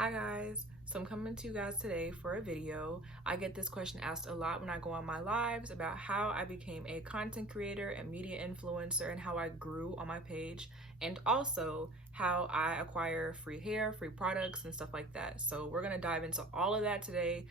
Hi guys, so I'm coming to you guys today for a video. I get this question asked a lot when I go on my lives about how I became a content creator and media influencer and how I grew on my page, and also how I acquire free hair, free products, and stuff like that. So we're gonna dive into all of that today.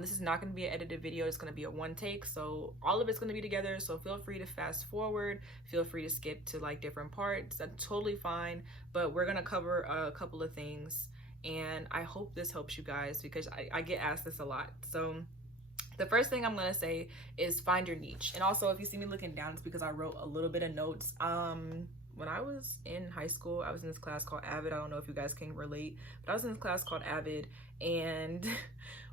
This is not gonna be an edited video, it's gonna be a one take, so all of it's gonna be together. So feel free to fast forward, feel free to skip to like different parts, that's totally fine. But we're gonna cover a couple of things, and I hope this helps you guys because I get asked this a lot. So the first thing I'm gonna say is find your niche. And also, if you see me looking down, it's because I wrote a little bit of notes. When I was in high school, I was in this class called Avid. I don't know if you guys can relate, but I was in this class called Avid, and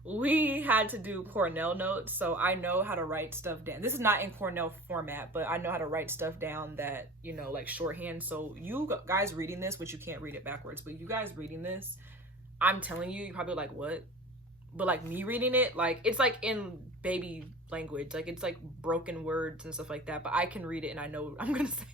we had to do Cornell notes. So I know how to write stuff down. This is not in Cornell format, but I know how to write stuff down that, you know, like shorthand. So you guys reading this, which you can't read it backwards, but you guys reading this, I'm telling you, you're probably like, what? But like me reading it, like it's like in baby language, like it's like broken words and stuff like that, but I can read it and I know what I'm gonna say.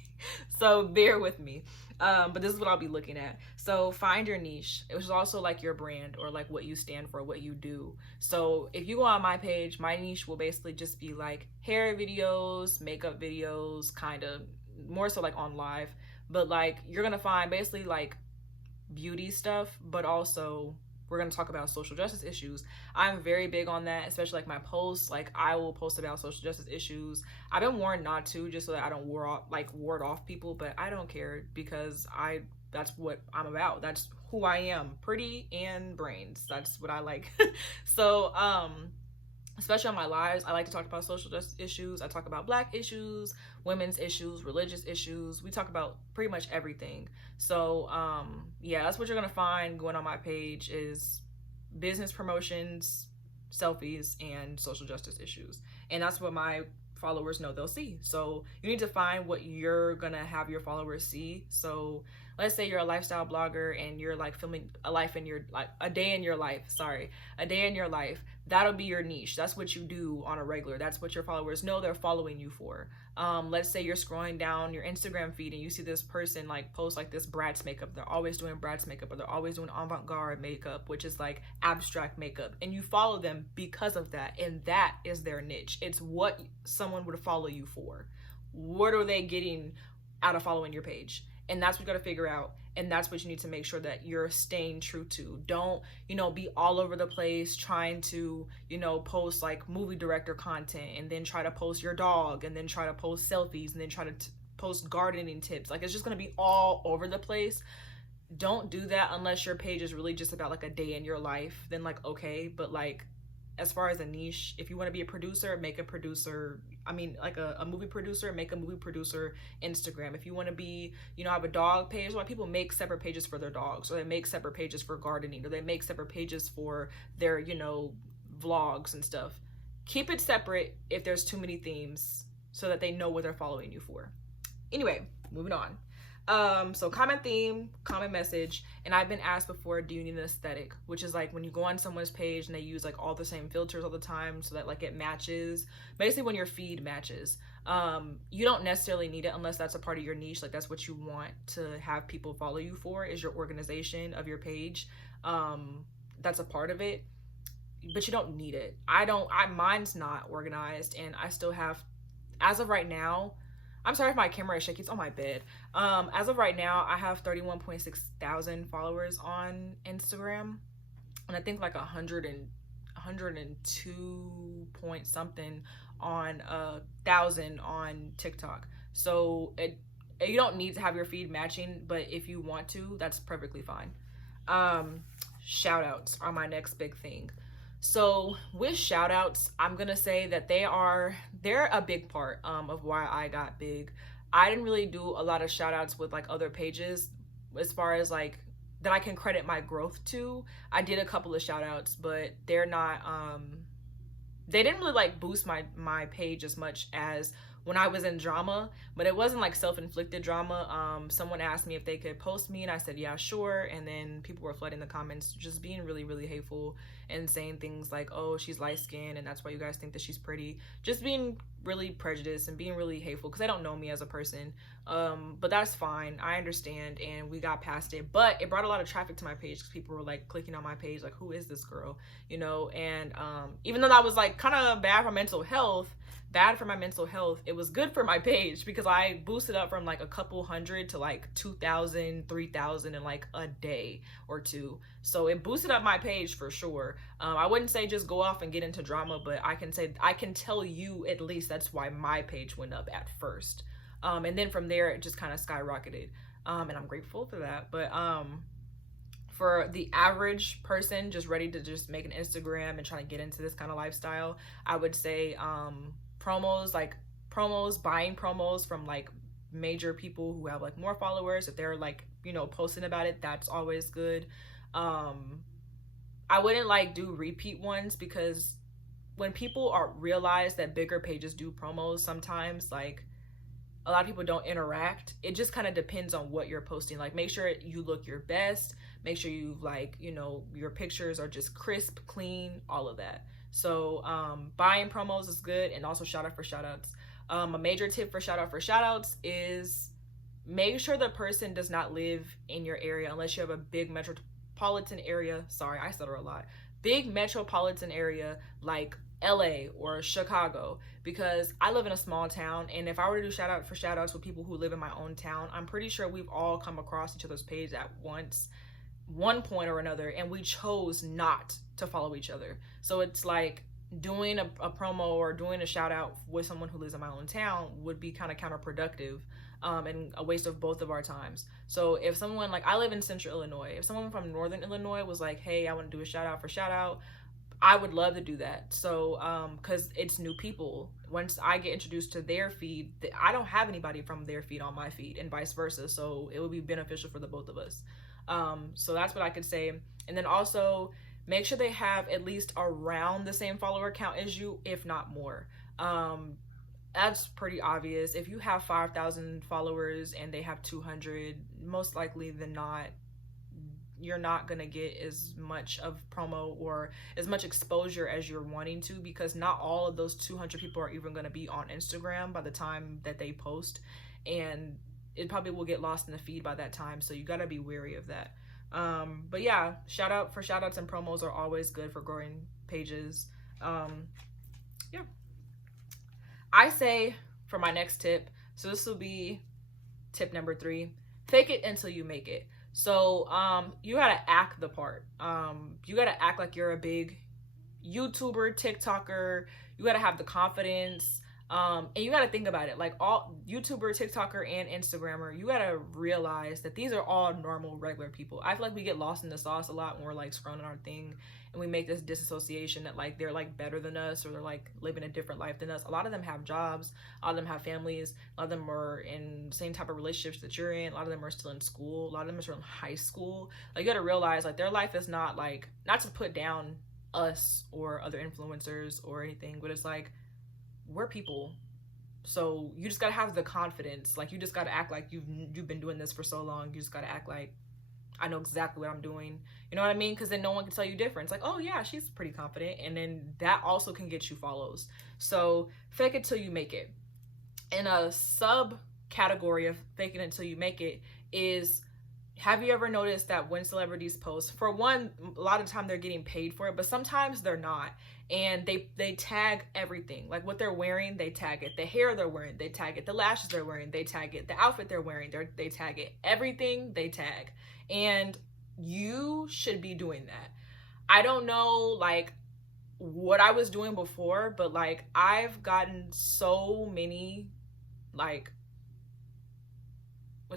So bear with me. But this is what I'll be looking at. So find your niche, which is also like your brand or like what you stand for, what you do. So if you go on my page, my niche will basically just be like hair videos, makeup videos, kind of more so like on live, but like you're gonna find basically like beauty stuff, but also we're going to talk about social justice issues. I'm very big on that, especially like my posts. Like I will post about social justice issues. I've been warned not to, just so that I don't ward off people, but I don't care because that's what I'm about. That's who I am. Pretty and brains. That's what I like. So especially on my lives, I like to talk about social justice issues. I talk about Black issues, women's issues, religious issues. We talk about pretty much everything. So yeah, that's what you're gonna find going on my page is business promotions, selfies, and social justice issues. And that's what my followers know they'll see. So you need to find what you're gonna have your followers see. So let's say you're a lifestyle blogger and you're like filming a life in your, like a day in your life, a day in your life. That'll be your niche. That's what you do on a regular. That's what your followers know they're following you for. Let's say you're scrolling down your Instagram feed and you see this person like post like this Bratz makeup. They're always doing Bratz makeup, or they're always doing avant-garde makeup, which is like abstract makeup. And you follow them because of that. And that is their niche. It's what someone would follow you for. What are they getting out of following your page? And that's what you got to figure out. And that's what you need to make sure that you're staying true to. Don't, be all over the place trying to, post like movie director content and then try to post your dog and then try to post selfies and then try to post gardening tips. Like it's just going to be all over the place. Don't do that unless your page is really just about like a day in your life. Then like, okay, but like as far as a niche, if you want to be a producer, make a producer. I mean, like a movie producer, make a movie producer Instagram. If you want to be, have a dog page, a lot of people make separate pages for their dogs, or they make separate pages for gardening, or they make separate pages for their, vlogs and stuff. Keep it separate if there's too many themes so that they know what they're following you for. Anyway, moving on. So common theme, common message, and I've been asked before, do you need an aesthetic? Which is like when you go on someone's page and they use like all the same filters all the time so that like it matches, basically when your feed matches. You don't necessarily need it unless that's a part of your niche, like that's what you want to have people follow you for, is your organization of your page. That's a part of it, but you don't need it. Mine's not organized, and I still have, as of right now, I'm sorry if my camera is shaky, it's on my bed. As of right now, I have 31.6 thousand followers on Instagram, and I think like 102 point something on 1,000 on TikTok. So you don't need to have your feed matching, but if you want to, that's perfectly fine. Shoutouts are my next big thing. So with shoutouts, I'm gonna say that they're a big part of why I got big. I didn't really do a lot of shoutouts with like other pages as far as like that I can credit my growth to. I did a couple of shoutouts, but they're not they didn't really like boost my page as much as when I was in drama, but it wasn't like self-inflicted drama. Someone asked me if they could post me, and I said, yeah, sure. And then people were flooding the comments, just being really, really hateful and saying things like, oh, she's light-skinned and that's why you guys think that she's pretty. Just being really prejudiced and being really hateful because they don't know me as a person. But that's fine. I understand, and we got past it. But it brought a lot of traffic to my page because people were like clicking on my page, like, who is this girl? You know, and even though that was like kind of bad for my mental health, it was good for my page because I boosted up from like a couple hundred to like 2,000, 3,000 in like a day or two. So it boosted up my page for sure. I wouldn't say just go off and get into drama, but I can tell you at least that's why my page went up at first. And then from there it just kind of skyrocketed. And I'm grateful for that. But for the average person just ready to just make an Instagram and trying to get into this kind of lifestyle, I would say buying promos from like major people who have like more followers, if they're like, you know, posting about it, that's always good. I wouldn't like do repeat ones because when people realize that bigger pages do promos, sometimes like a lot of people don't interact. It just kind of depends on what you're posting. Like, make sure you look your best, make sure you like, you know, your pictures are just crisp, clean, all of that. So buying promos is good, and also shout out for shoutouts. A major tip for shoutouts is make sure the person does not live in your area unless you have a big metropolitan area. Sorry, I stutter a lot. Big metropolitan area like LA or Chicago, because I live in a small town, and if I were to do shoutouts with people who live in my own town, I'm pretty sure we've all come across each other's page at one point or another, and we chose not to follow each other. So it's like doing a promo or doing a shout out with someone who lives in my own town would be kind of counterproductive and a waste of both of our times. So if someone, like, I live in central Illinois, if someone from northern Illinois was like, hey, I want to do a shout out, I would love to do that. So because it's new people, once I get introduced to their feed, I don't have anybody from their feed on my feed, and vice versa, so it would be beneficial for the both of us. So that's what I could say. And then also make sure they have at least around the same follower count as you, if not more. That's pretty obvious. If you have 5,000 followers and they have 200, most likely than not, you're not gonna get as much of promo or as much exposure as you're wanting to, because not all of those 200 people are even gonna be on Instagram by the time that they post, and it probably will get lost in the feed by that time. So you gotta be wary of that. But yeah, shoutouts and promos are always good for growing pages. Yeah. I say for my next tip, so this will be tip number 3, fake it until you make it. So you gotta act the part. You gotta act like you're a big YouTuber, TikToker. You gotta have the confidence. And you gotta think about it, like all YouTuber, TikToker, and Instagrammer, you gotta realize that these are all normal, regular people. I feel like we get lost in the sauce a lot when we're like scrolling our thing, and we make this disassociation that like they're like better than us, or they're like living a different life than us. A lot of them have jobs, a lot of them have families, a lot of them are in the same type of relationships that you're in, a lot of them are still in school, a lot of them are still in high school. Like, you gotta realize like their life is not like, not to put down us or other influencers or anything, but it's like, we're people. So you just gotta have the confidence. Like, you just gotta act like you've been doing this for so long. You just gotta act like, I know exactly what I'm doing. You know what I mean? Because then no one can tell you different. It's like, oh yeah, she's pretty confident. And then that also can get you follows. So fake it till you make it. And a subcategory of faking it till you make it is, have you ever noticed that when celebrities post, for one, a lot of the time they're getting paid for it, but sometimes they're not. And they tag everything. Like, what they're wearing, they tag it. The hair they're wearing, they tag it. The lashes they're wearing, they tag it. The outfit they're wearing, they tag it. Everything they tag. And you should be doing that. I don't know like what I was doing before, but like I've gotten so many like,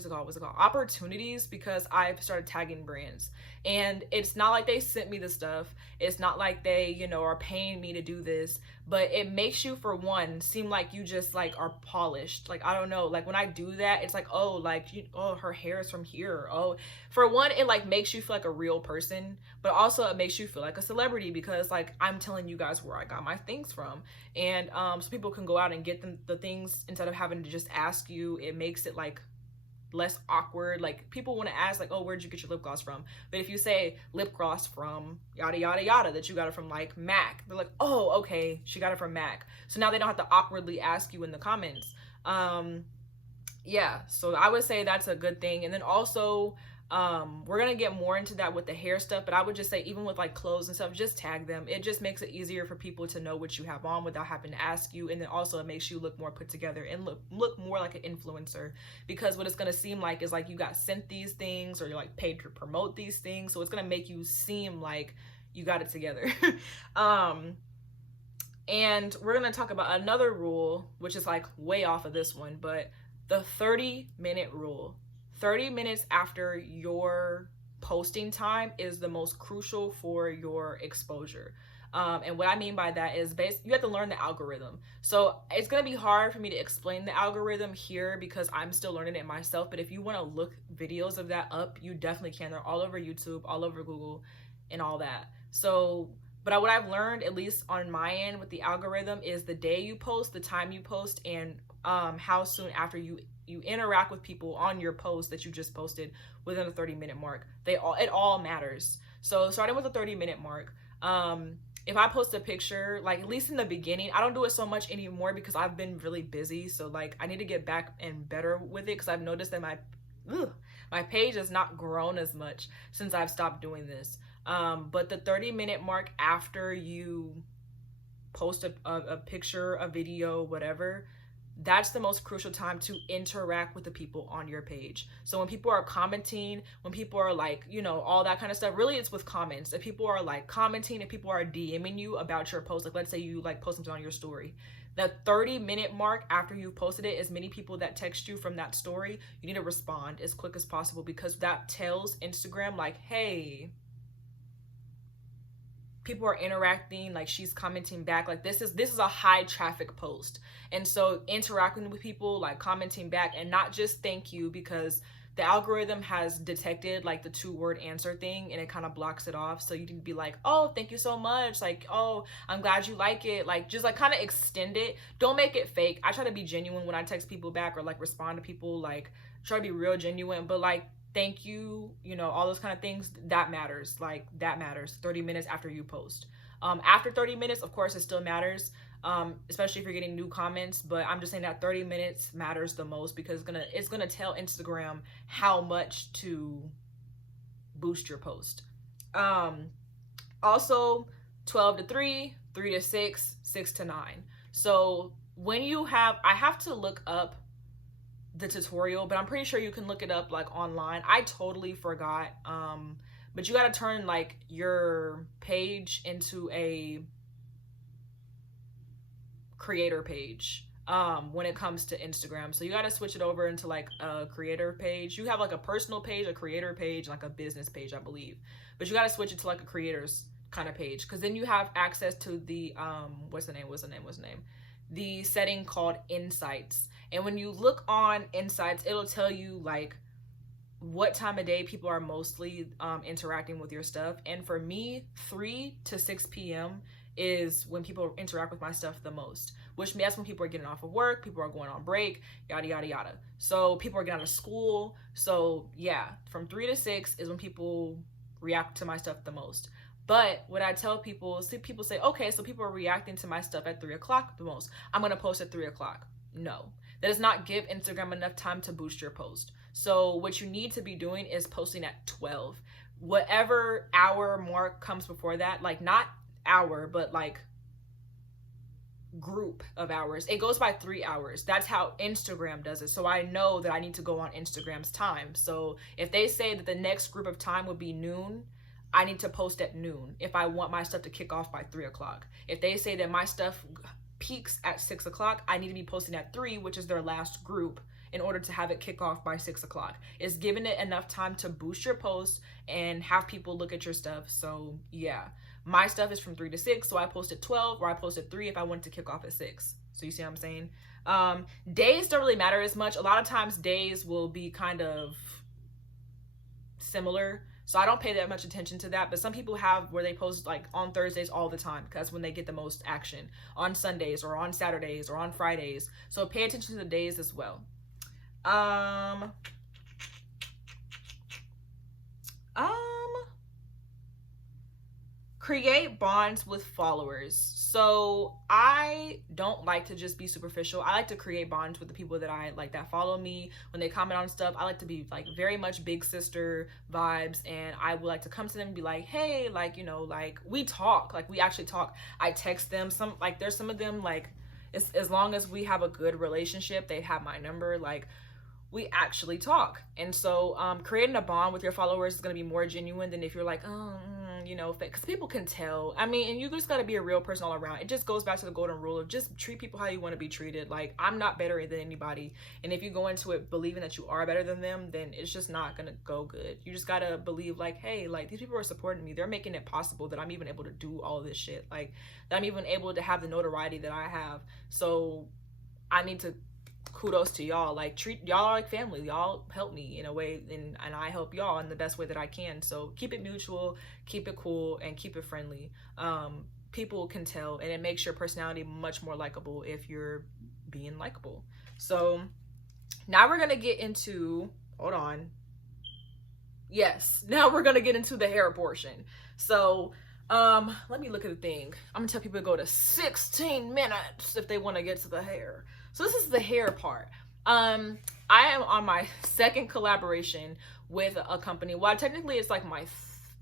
opportunities, because I've started tagging brands. And it's not like they sent me the stuff. It's not like they, you know, are paying me to do this, but it makes you, for one, seem like you just like are polished. Like, I don't know, like when I do that, it's like, oh, like, oh, her hair is from here. Oh, for one, it like makes you feel like a real person, but also it makes you feel like a celebrity, because like I'm telling you guys where I got my things from. And so people can go out and get them the things instead of having to just ask you. It makes it like less awkward. Like, people want to ask like, oh, where'd you get your lip gloss from? But if you say lip gloss from yada yada yada, that you got it from like MAC, they're like, oh, okay, she got it from MAC. So now they don't have to awkwardly ask you in the comments. Yeah, so I would say that's a good thing. And then also, we're gonna get more into that with the hair stuff, but I would just say, even with like clothes and stuff, just tag them. It just makes it easier for people to know what you have on without having to ask you. And then also it makes you look more put together and look more like an influencer, because what it's gonna seem like is like you got sent these things, or you're like paid to promote these things, so it's gonna make you seem like you got it together. And we're gonna talk about another rule, which is like way off of this one, but the 30-minute rule. 30 minutes after your posting time is the most crucial for your exposure. And what I mean by that is you have to learn the algorithm. So it's going to be hard for me to explain the algorithm here, because I'm still learning it myself. But if you want to look videos of that up, you definitely can. They're all over YouTube, all over Google, and all that. So, but what I've learned, at least on my end with the algorithm, is the day you post, the time you post, and how soon after you interact with people on your post that you just posted within the 30-minute mark. It all matters. So starting with the 30-minute mark, if I post a picture, like at least in the beginning, I don't do it so much anymore because I've been really busy. So like I need to get back and better with it, because I've noticed that my page has not grown as much since I've stopped doing this. But the 30-minute mark after you post a picture, a video, whatever, that's the most crucial time to interact with the people on your page. So when people are commenting, when people are like, you know, all that kind of stuff, really it's with comments. If people are like commenting, if people are DMing you about your post, like let's say you like post something on your story, the 30-minute mark after you posted it, as many people that text you from that story, you need to respond as quick as possible, because that tells Instagram like, hey, people are interacting, like she's commenting back, like this is a high traffic post. And so interacting with people, like commenting back, and not just thank you, because the algorithm has detected like the 2-word answer thing and it kind of blocks it off. So you need to be like, oh, thank you so much, like, oh, I'm glad you like it, like just like kind of extend it. Don't make it fake. I try to be genuine when I text people back or like respond to people, like try to be real genuine, but like thank you, you know, all those kind of things, that matters. Like that matters 30 minutes after you post. After 30 minutes, of course, it still matters, especially if you're getting new comments, but I'm just saying that 30 minutes matters the most, because it's gonna tell Instagram how much to boost your post. Also 12 to 3, 3 to 6, 6 to 9. So when I have to look up the tutorial, but I'm pretty sure you can look it up like online. I totally forgot. But you got to turn like your page into a creator page when it comes to Instagram. So you got to switch it over into like a creator page. You have like a personal page, a creator page, like a business page, I believe. But you got to switch it to like a creator's kind of page, because then you have access to the what's the name? The setting called Insights. And when you look on Insights, it'll tell you like what time of day people are mostly interacting with your stuff. And for me, 3 to 6 p.m. is when people interact with my stuff the most, which that's when people are getting off of work, people are going on break, yada, yada, yada. So people are getting out of school. So yeah, from 3 to 6 is when people react to my stuff the most. But what I tell people, people say, okay, so people are reacting to my stuff at 3 o'clock the most, I'm going to post at 3 o'clock. No, that does not give Instagram enough time to boost your post. So what you need to be doing is posting at 12. Whatever hour mark comes before that, like not hour, but like group of hours. It goes by 3 hours. That's how Instagram does it. So I know that I need to go on Instagram's time. So if they say that the next group of time would be noon, I need to post at noon if I want my stuff to kick off by 3 o'clock. If they say that my stuff peaks at 6 o'clock, I need to be posting at 3, which is their last group, in order to have it kick off by 6 o'clock. It's giving it enough time to boost your post and have people look at your stuff. So yeah, my stuff is from 3 to 6. So I post at 12, or I post at 3 if I want to kick off at 6. So you see what I'm saying? Days don't really matter as much. A lot of times days will be kind of similar, so I don't pay that much attention to that. But some people have where they post like on Thursdays all the time, because when they get the most action, on Sundays or on Saturdays or on Fridays. So pay attention to the days as well. Create bonds with followers. So I don't like to just be superficial. I like to create bonds with the people that I like, that follow me. When they comment on stuff, I like to be like very much big sister vibes, and I would like to come to them and be like, hey, like, you know, like we talk, like we actually talk. I text them. Some, like, there's some of them, like, as long as we have a good relationship, they have my number, like we actually talk. And so creating a bond with your followers is going to be more genuine than if you're like, you know, because people can tell. I mean, and you just got to be a real person all around. It just goes back to the golden rule of just treat people how you want to be treated. Like, I'm not better than anybody, and if you go into it believing that you are better than them, then it's just not gonna go good. You just gotta believe like, hey, like these people are supporting me. They're making it possible that I'm even able to do all this shit, like that I'm even able to have the notoriety that I have. So I need to kudos to y'all. Like, treat y'all like family. Y'all help me in a way, and I help y'all in the best way that I can. So keep it mutual, keep it cool, and keep it friendly. People can tell, and it makes your personality much more likable if you're being likable. So now we're gonna get into, hold on, yes, now we're gonna get into the hair portion. So let me look at the thing. I'm gonna tell people to go to 16 minutes if they want to get to the hair. So this is the hair part. I am on my second collaboration with a company. Well, technically it's like my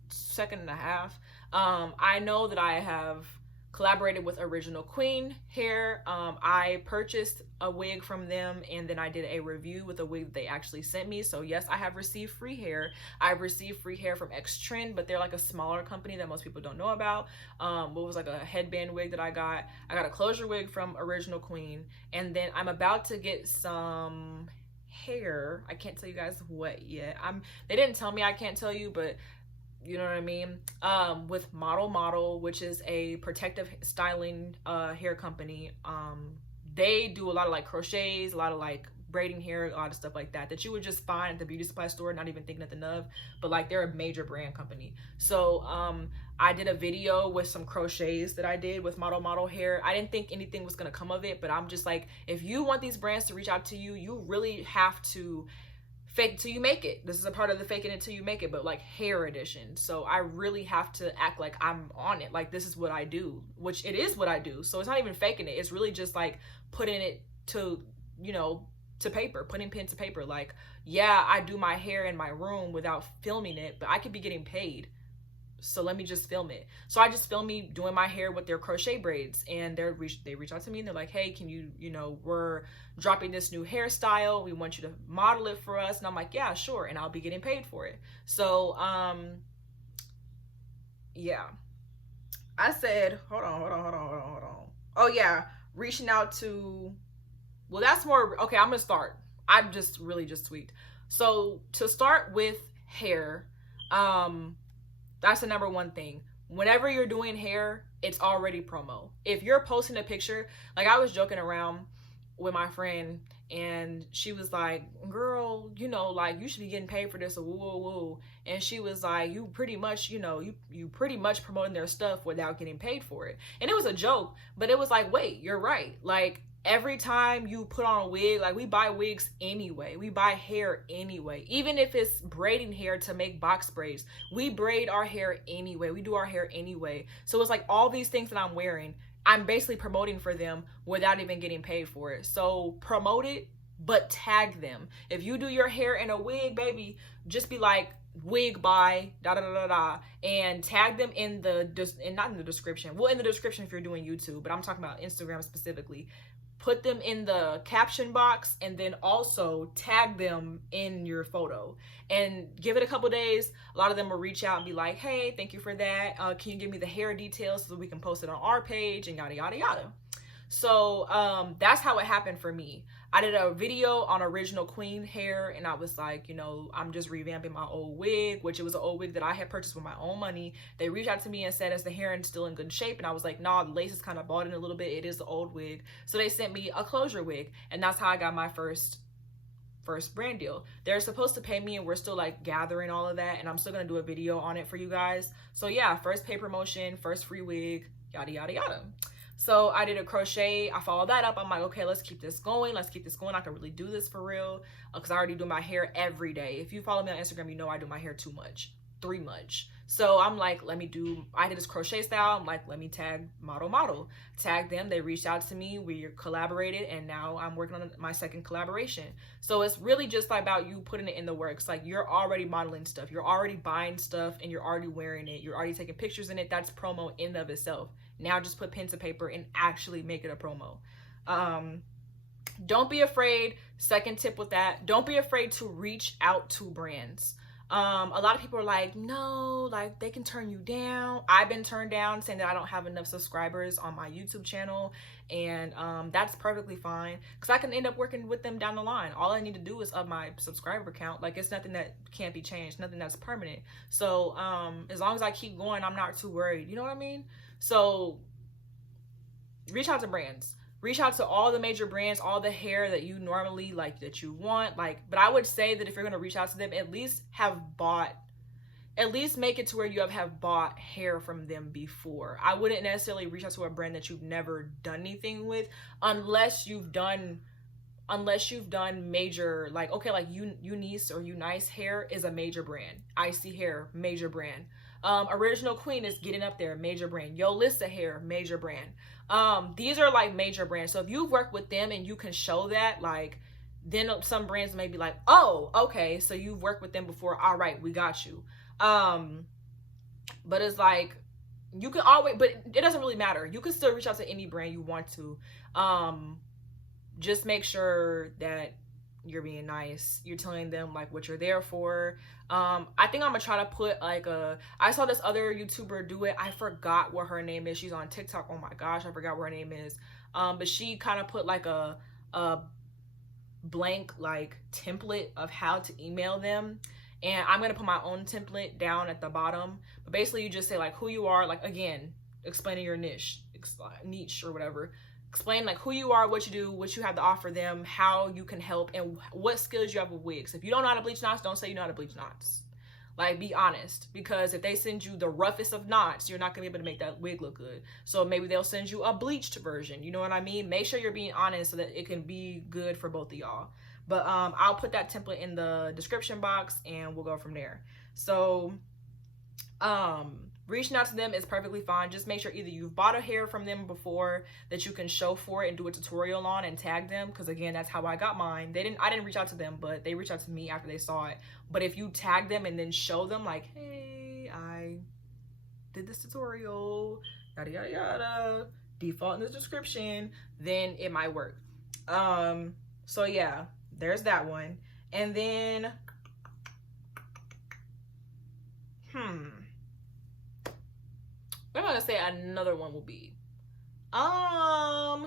second and a half. I know that I have collaborated with Original Queen Hair. I purchased a wig from them, and then I did a review with a wig that they actually sent me. So yes, I have received free hair. I've received free hair from X Trend, but they're like a smaller company that most people don't know about. What was like a headband wig that I got a closure wig from Original Queen, and then I'm about to get some hair. I can't tell you guys what yet. They didn't tell me, I can't tell you, but you know what I mean? With Model, which is a protective styling hair company. They do a lot of like crochets, a lot of like braiding hair, a lot of stuff like that you would just find at the beauty supply store, not even thinking nothing of, but like they're a major brand company. So I did a video with some crochets that I did with Model hair. I didn't think anything was gonna come of it, but I'm just like, if you want these brands to reach out to you, you really have to fake till you make it. This is a part of the faking it till you make it, but like hair edition. So I really have to act like I'm on it. Like, this is what I do, which it is what I do. So it's not even faking it. It's really just like putting it to, you know, to paper, putting pen to paper. Like, yeah, I do my hair in my room without filming it, but I could be getting paid. So let me just film it. So I just film me doing my hair with their crochet braids, and they reach out to me and they're like, hey, can you, you know, we're dropping this new hairstyle. We want you to model it for us. And I'm like, yeah, sure. And I'll be getting paid for it. So, yeah, I said, hold on. Oh yeah. Reaching out to, well, that's more, okay, I'm going to start. I'm just really just tweaked. So to start with hair, that's the number one thing. Whenever you're doing hair, it's already promo. If you're posting a picture, like I was joking around with my friend, and she was like, girl, you know, like you should be getting paid for this, woo woo woo. And she was like, you pretty much, you know, you pretty much promoting their stuff without getting paid for it. And it was a joke, but it was like, wait, you're right. Like, every time you put on a wig, like we buy wigs anyway, we buy hair anyway, even if it's braiding hair to make box braids, we braid our hair anyway, we do our hair anyway. So it's like all these things that I'm wearing, I'm basically promoting for them without even getting paid for it. So promote it, but tag them. If you do your hair in a wig, baby, just be like, wig by and tag them in the not in the description, well, in the description if you're doing YouTube, but I'm talking about Instagram specifically. Put them in the caption box, and then also tag them in your photo, and give it a couple days. A lot of them will reach out and be like, hey, thank you for that. Can you give me the hair details so we can post it on our page, and yada yada yada. So that's how it happened for me. I did a video on original queen hair, and I was like, you know, I'm just revamping my old wig, which it was an old wig that I had purchased with my own money. They reached out to me and said, is the hair still in good shape? And I was like, nah, the lace is kind of balding a little bit. It is the old wig. So they sent me a closure wig, and that's how I got my first brand deal. They're supposed to pay me, and we're still like gathering all of that, and I'm still gonna do a video on it for you guys. So yeah, first paid promotion, first free wig, yada yada yada. So I did a crochet. I followed that up. I'm like, okay, let's keep this going. Let's keep this going. I can really do this for real, because I already do my hair every day. If you follow me on Instagram, you know I do my hair too much. So I'm like, I did this crochet style. I'm like, let me tag model. Tag them. They reached out to me. We collaborated, and now I'm working on my second collaboration. So it's really just like about you putting it in the works. Like, you're already modeling stuff. You're already buying stuff, and you're already wearing it. You're already taking pictures in it. That's promo in and of itself. Now just put pen to paper and actually make it a promo. Don't be afraid. Second tip with that, don't be afraid to reach out to brands. A lot of people are like, no, like they can turn you down. I've been turned down saying that I don't have enough subscribers on my YouTube channel, and that's perfectly fine, because I can end up working with them down the line. All I need to do is up my subscriber count. Like, it's nothing that can't be changed, nothing that's permanent. So as long as I keep going, I'm not too worried. You know what I mean? So reach out to brands. Reach out to all the major brands, all the hair that you normally like, that you want. Like, but I would say that if you're going to reach out to them, at least make it to where you have bought hair from them before. I wouldn't necessarily reach out to a brand that you've never done anything with, unless you've done major, like, okay, like Eunice or Unice hair is a major brand. Icy hair, major brand. Original Queen is getting up there, major brand. Yolissa hair, major brand. These are like major brands. So if you've worked with them and you can show that, like, then some brands may be like, oh, okay, so you've worked with them before. All right, we got you. But it's like, you can always, but it doesn't really matter. You can still reach out to any brand you want to. Just make sure that you're being nice. You're telling them like what you're there for. I think I'm gonna try to put like I saw this other YouTuber do it. I forgot what her name is. She's on TikTok. Oh my gosh, I forgot what her name is. But she kind of put like a blank like template of how to email them. And I'm gonna put my own template down at the bottom. But basically you just say like who you are, like, again, explaining your niche or whatever. Explain like who you are, what you do, what you have to offer them, how you can help, and what skills you have with wigs. If you don't know how to bleach knots, don't say you know how to bleach knots. Like, be honest, because if they send you the roughest of knots, you're not gonna be able to make that wig look good. So maybe they'll send you a bleached version. You know what I mean? Make sure you're being honest so that it can be good for both of y'all. But I'll put that template in the description box, and we'll go from there. So reaching out to them is perfectly fine. Just make sure either you've bought a hair from them before that you can show for it and do a tutorial on and tag them, because again, that's how I got mine. I didn't reach out to them, but they reached out to me after they saw it. But if you tag them and then show them like, hey, I did this tutorial, yada yada yada, default in the description, then it might work. So yeah, there's that one. And then I'm gonna say another one will be, I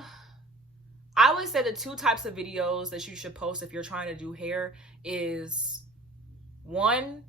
would say the two types of videos that you should post if you're trying to do hair is, one,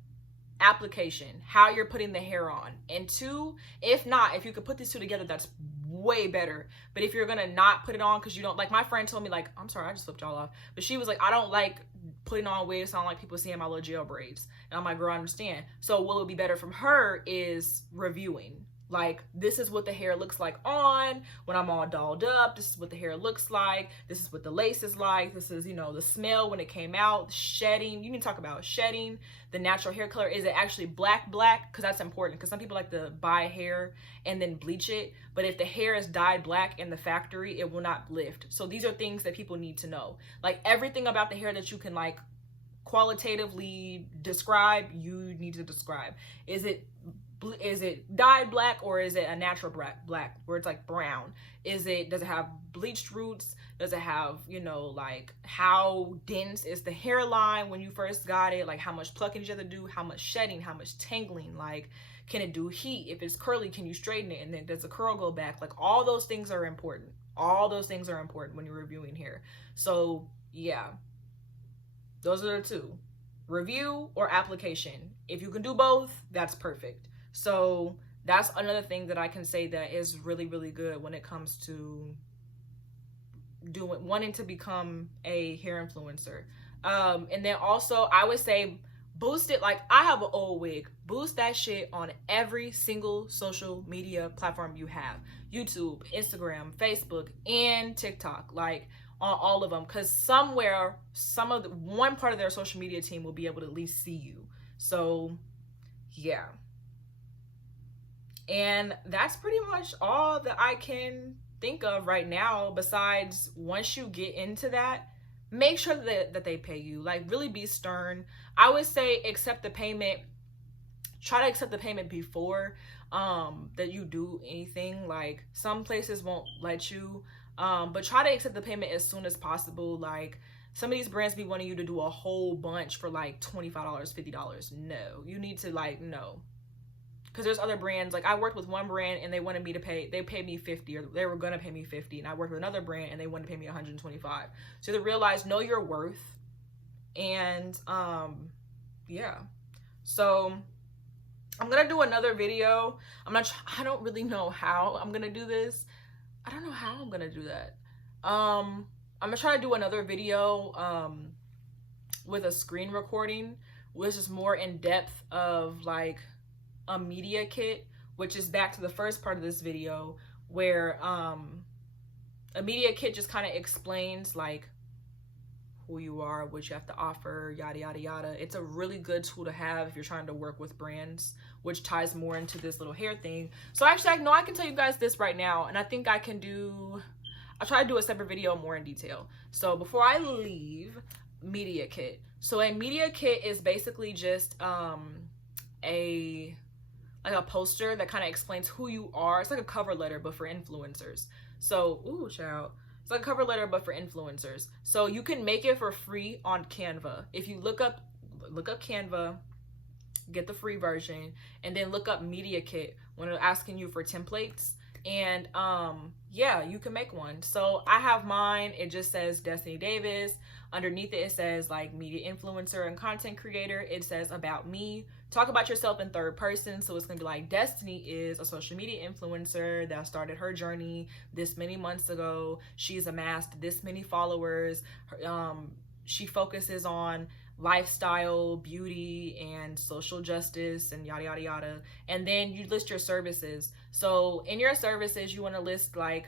application, how you're putting the hair on, and two, if you could put these two together, that's way better. But if you're gonna not put it on because you don't, like, my friend told me, like, I'm sorry, I just flipped y'all off, but she was like, I don't like putting on wigs, I don't like people seeing my little gel braids. And I'm like, girl, I understand. So what would be better from her is reviewing. Like, this is what the hair looks like on when I'm all dolled up. This is what the hair looks like. This is what the lace is like. This is, you know, the smell when it came out, shedding. You need to talk about shedding, the natural hair color. Is it actually black? Because that's important, because some people like to buy hair and then bleach it. But if the hair is dyed black in the factory, it will not lift. So these are things that people need to know. Like, everything about the hair that you can like qualitatively describe, you need to describe. Is it dyed black, or is it a natural black where it's like brown? Does it have bleached roots? Does it have, you know, like, how dense is the hairline when you first got it? Like, how much plucking you have to do? How much shedding? How much tangling? Like, can it do heat? If it's curly, can you straighten it? And then does the curl go back? Like, all those things are important. All those things are important when you're reviewing hair. So Yeah, those are the two: review or application. If you can do both, that's perfect. So that's another thing that I can say that is really, really good when it comes to wanting to become a hair influencer. And then also I would say boost it. Like, I have an old wig, boost that shit on every single social media platform you have: YouTube, Instagram, Facebook, and TikTok. Like, on all of them, because somewhere one part of their social media team will be able to at least see you. So yeah, and that's pretty much all that I can think of right now. Besides, once you get into that, make sure that they pay you. Like, really be stern. I would say accept the payment. Try to accept the payment before that you do anything. Like, some places won't let you, but try to accept the payment as soon as possible. Like, some of these brands be wanting you to do a whole bunch for like $25, $50. No, you need to, like, no. Because there's other brands. Like, I worked with one brand and they wanted me to they paid me 50, or they were gonna pay me 50, and I worked with another brand and they wanted to pay me 125. So they realize, know your worth. And yeah, so I'm gonna do another video. I don't really know how I'm gonna do this. I don't know how I'm gonna do that. I'm gonna try to do another video with a screen recording, which is more in depth of like a media kit, which is back to the first part of this video, where a media kit just kind of explains like who you are, what you have to offer, yada yada yada. It's a really good tool to have if you're trying to work with brands, which ties more into this little hair thing. So actually, I know I can tell you guys this right now, and I think I'll try to do a separate video more in detail. So before I leave, media kit. So a media kit is basically just a poster that kind of explains who you are. It's like a cover letter, but for influencers. So, ooh, child. It's like a cover letter, but for influencers. So you can make it for free on Canva. If you look up Canva, get the free version, and then look up media kit when they're asking you for templates. And yeah, you can make one. So I have mine. It just says Destiny Davis. Underneath it, it says like media influencer and content creator. It says about me. Talk about yourself in third person. So it's gonna be like, Destiny is a social media influencer that started her journey this many months ago. She's amassed this many followers. She focuses on lifestyle, beauty, and social justice, and yada yada yada. And then you list your services. So in your services, you want to list like,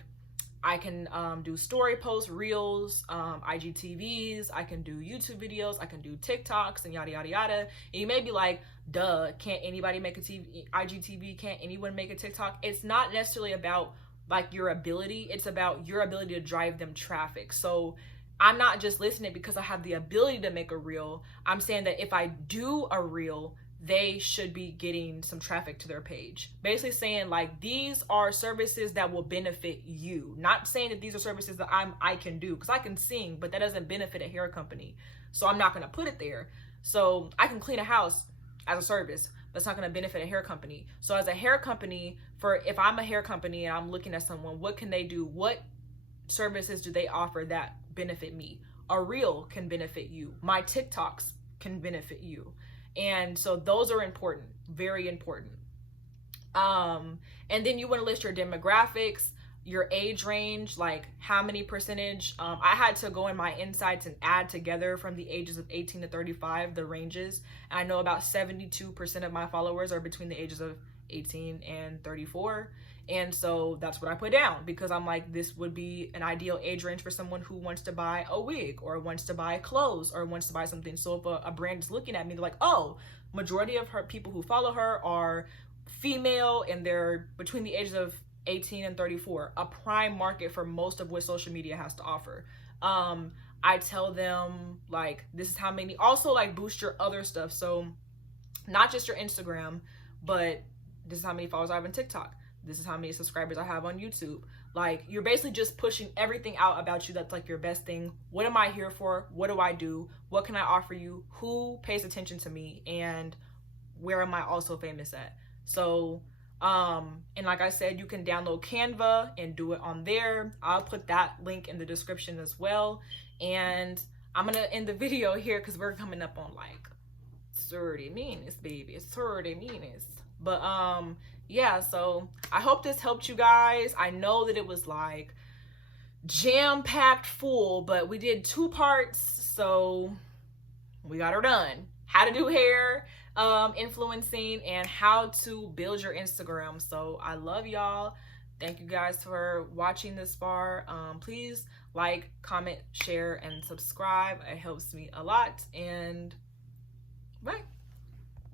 I can do story posts, reels, IGTVs, I can do YouTube videos, I can do TikToks, and yada yada yada. And you may be like, duh, can't anybody make a IGTV? Can't anyone make a TikTok? It's not necessarily about like your ability. It's about your ability to drive them traffic. So I'm not just listing it because I have the ability to make a reel. I'm saying that if I do a reel, they should be getting some traffic to their page. Basically saying like, these are services that will benefit you. Not saying that these are services that I can do, because I can sing, but that doesn't benefit a hair company. So I'm not gonna put it there. So I can clean a house as a service, but it's not gonna benefit a hair company. So as a hair company, if I'm a hair company and I'm looking at someone, what can they do? What services do they offer that benefit me? A reel can benefit you. My TikToks can benefit you. And so those are important, very important. And then you want to list your demographics, your age range, like how many percentage. I had to go in my insights and add together from the ages of 18 to 35, the ranges. And I know about 72% of my followers are between the ages of 18 and 34. And so that's what I put down, because I'm like, this would be an ideal age range for someone who wants to buy a wig, or wants to buy clothes, or wants to buy something. So if a brand is looking at me, they're like, oh, majority of her people who follow her are female and they're between the ages of 18 and 34, a prime market for most of what social media has to offer. I tell them like, this is how many, also like boost your other stuff. So not just your Instagram, but this is how many followers I have on TikTok. This is how many subscribers I have on YouTube. Like, you're basically just pushing everything out about you that's like your best thing. What am I here for? What do I do? What can I offer you? Who pays attention to me? And where am I also famous at? So, and like I said, you can download Canva and do it on there. I'll put that link in the description as well. And I'm gonna end the video here because we're coming up on like 30 minutes, baby. It's 30 minutes. But yeah, so I hope this helped you guys. I know that it was like jam-packed full, but we did 2 parts, so we got her done. How to do hair influencing and how to build your Instagram. So I love y'all. Thank you guys for watching this far. Please like, comment, share, and subscribe. It helps me a lot. And bye.